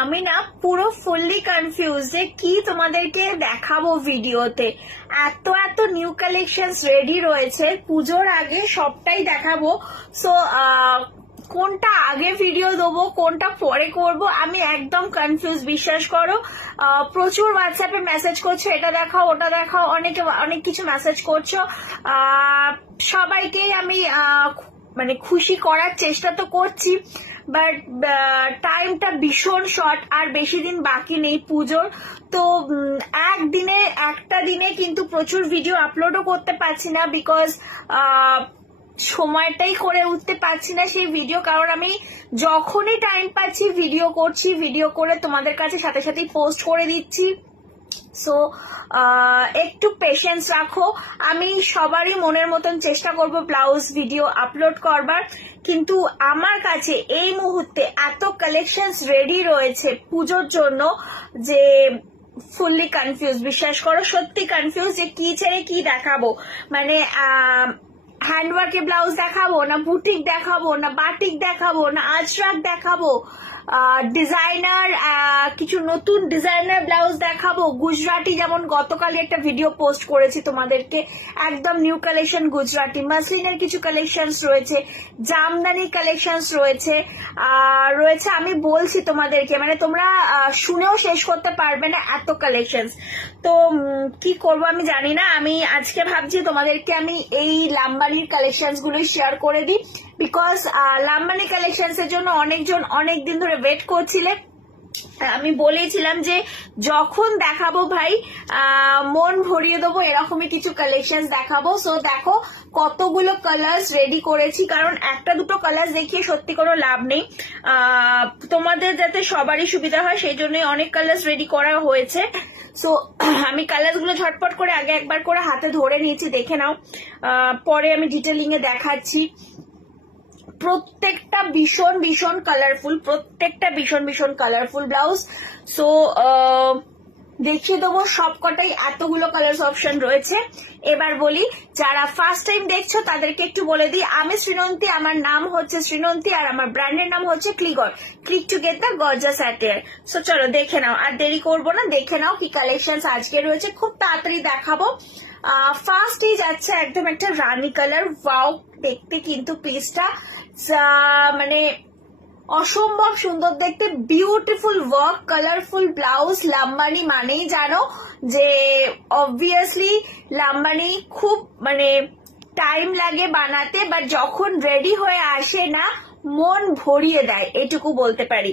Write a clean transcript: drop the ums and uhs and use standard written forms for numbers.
আমি না পুরো ফুললি কনফিউজ যে কি তোমাদেরকে দেখাবো ভিডিওতে। এত এত নিউ কালেকশনস রেডি রয়েছে, পুজোর আগে সবটাই দেখাবো। সো কোনটা আগে ভিডিও দেবো কোনটা পরে করব আমি একদম কনফিউজ, বিশ্বাস করো। প্রচুর হোয়াটসঅ্যাপে মেসেজ করছো, এটা দেখাও ওটা দেখাও, অনেক কিছু মেসেজ করছো। সবাইকেই আমি মানে খুশি করার চেষ্টা তো করছি, বাট টাইমটা ভীষণ শর্ট, আর বেশি দিন বাকি নেই পুজোর। তো একটা দিনে কিন্তু প্রচুর ভিডিও আপলোডও করতে পারছি না, বিকজ সময়টাই করে উঠতে পারছি না সেই ভিডিও। কারণ আমি যখনই টাইম পাচ্ছি ভিডিও করছি, ভিডিও করে তোমাদের কাছে সাথে সাথেই পোস্ট করে দিচ্ছি। সো একটু পেশেন্স রাখো, আমি সবারই মনের মতন চেষ্টা করব ব্লাউজ ভিডিও আপলোড করবার। কিন্তু আমার কাছে এই মুহূর্তে এত কালেকশনস রেডি রয়েছে পুজোর জন্য যে ফুললি কনফিউজ, বিশ্বাস করো সত্যি কনফিউজ যে কি ছেড়ে কি দেখাবো। মানে হ্যান্ডওয়ার্কে ব্লাউজ দেখাবো না বুটিক দেখাবো না বাটিক দেখাবো না আজরাক দেখাবো, ডিজাইনার কিছু নতুন ডিজাইনার ব্লাউজ দেখাবো, গুজরাটি যেমন গতকালই একটা ভিডিও পোস্ট করেছি তোমাদেরকে, একদম নিউ কালেকশন গুজরাটি, মাসলিনের কিছু কালেকশনস রয়েছে, জামদানি কালেকশনস রয়েছে। আমি বলছি তোমাদেরকে, মানে তোমরা শুনেও শেষ করতে পারবে না এত কালেকশনস। তো কি করবো আমি জানি না, আমি আজকে ভাবছি তোমাদেরকে আমি এই লাম্বানির কালেকশনস গুলোই শেয়ার করে দিই, বিকজ লাম্বানি কালেকশনস এর জন্য অনেকজন অনেকদিন ধরে ওয়েট করছিলে। আমি বলেছিলাম যে যখন দেখাবো ভাই মন ভরিয়ে দেবো, এরকমই কিছু কালেকশন দেখাবো। সো দেখো কতগুলো কালার্স রেডি করেছি, কারণ একটা দুটো কালার দেখিয়ে সত্যি কোনো লাভ নেই, তোমাদের যাতে সবারই সুবিধা হয় সেই জন্য অনেক কালার্স রেডি করা হয়েছে। সো আমি কালার গুলো ঝটপট করে আগে একবার করে হাতে ধরে নিয়েছি, দেখে নাও, পরে আমি ডিটেলিং এ দেখাচ্ছি। প্রত্যেকটা ভীষণ ভীষণ কালারফুল, প্রত্যেকটা ভীষণ ভীষণ কালারফুল ব্লাউজ। সো দেখিয়ে দেবো সবকটাই, এতগুলো কালার অপশন রয়েছে। এবার বলি, যারা ফার্স্ট টাইম দেখছো তাদেরকে একটু বলে দিই, আমি শ্রীনন্তী, আমার নাম হচ্ছে শ্রীনন্তী, আর আমার ব্র্যান্ডের নাম হচ্ছে ক্লিগর, click to get the gorgeous attire. So চলো দেখে নাও, আর দেরি করবো না, দেখে নাও কি কালেকশন আজকে রয়েছে, খুব তাড়াতাড়ি দেখাবো। ফার্স্টই যাচ্ছে একদম একটা রানী কালার, ওয়াও দেখতে কিন্তু পিসটা মানে অসম্ভব সুন্দর দেখতে, beautiful work, colourful blouse. Lambani মানেই জানো যে অবভিয়াসলি লাম্বানি খুব মানে টাইম লাগে বানাতে, বাট যখন রেডি হয়ে আসে না মন ভরিয়ে দেয়, এটুকু বলতে পারি।